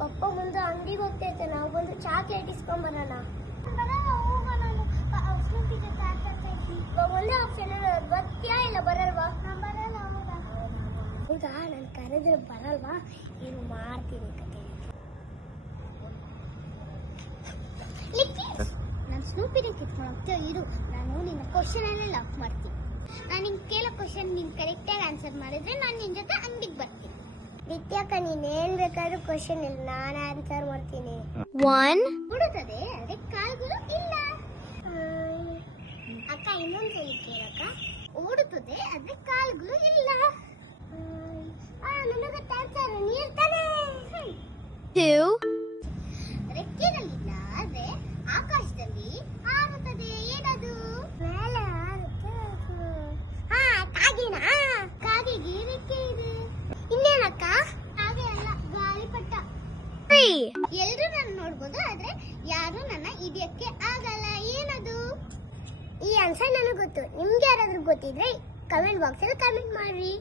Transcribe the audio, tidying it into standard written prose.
ಪಪ್ಪ ಮುಂದೆ ಅಂಗಡಿಗೆ ಹೋಗ್ತೈತೆ, ನಾವು ಬಂದು ಚಾಕ್ಲೇಟ್ ಇಸ್ಕೊಂಬರೋಣ. ಒಂದೇ ಆಪ್ಷನ್ ಬರ್ತೀಯಾ ಇಲ್ಲ ಬರಲ್ವಾ? ಹೌದಾ, ನಾನು ಕರೆದ್ರೆ ಬರಲ್ವಾ? ಏನು ಮಾಡ್ತೀನಿ ಕತೆ. ನಾನು ಸ್ನೂಪಿನ ಕಿತ್ಕೊಂಡು ಹೋಗ್ತೇವೆ ಇರು. ನಾನು ನಿನ್ನ ಕ್ವಶನ್ ಅಲ್ಲೇ ಲಾಕ್ ಮಾಡ್ತೀನಿ. ನಾನು ನಿಂಗೆ ಕೇಳೋ ಕ್ವಶನ್ ನೀನು ಕರೆಕ್ಟಾಗಿ ಆನ್ಸರ್ ಮಾಡಿದ್ರೆ ನಾನು ನಿನ್ನ ಜೊತೆ ಅಂಗಡಿಗೆ ಬರ್ತೀನಿ. ನಿತ್ಯಕ್ಕ, ನೀನು ಏನ್ ಬೇಕಾದ್ರೂ ಕ್ವಶನ್ ಇಲ್ಲ, ನಾನು ಆನ್ಸರ್ ಮಾಡ್ತೀನಿ. 1 ಹುಡುತ್ತದೆ ಅದೇ ಕಾಲ್ಗಳು ಇಲ್ಲ. ಅಕ್ಕ ಇನ್ನೊಂದ್ಸಲಿ ಕೇಳಕ್ಕ. ಓಡುತ್ತದೆ ಅದೇ ಕಾಲ್ಗಳು ಇಲ್ಲ. ನನಗೆ ಆನ್ಸರ್ ನೀರ್ತಾನೆ. 2 ರೆಕ್ಕೆಗಳಿಲ್ಲ ಆದ್ರೆ ಆಕಾಶದಲ್ಲಿ ಹಾರುತ್ತದೆ, ಏನದು? ಮೇಲೆ ಹಾರುತ್ತೆ. ಕಾಗೆನಾ? ಕಾಗೆಗೆ ರೆಕ್ಕೆ ಇದೆ. ಇನ್ನೇನಕ್ಕ? ಕಾಗೆ ಅಲ್ಲ, ಗಾಳಿಪಟ. ಎಲ್ರು ನನ್ನ ನೋಡ್ಬೋದು ಆದ್ರೆ ಯಾರು ನನ್ನ ಹಿಡಿಯಕ್ಕೆ ಆಗಲ್ಲ, ಏನದು? ಈ ಆನ್ಸರ್ ನನಗೆ ಗೊತ್ತು. ನಿಮ್ಗೆ ಯಾರಾದ್ರೂ ಗೊತ್ತಿದ್ರೆ ಕಮೆಂಟ್ ಬಾಕ್ಸ್ ಅಲ್ಲಿ ಕಮೆಂಟ್ ಮಾಡ್ರಿ.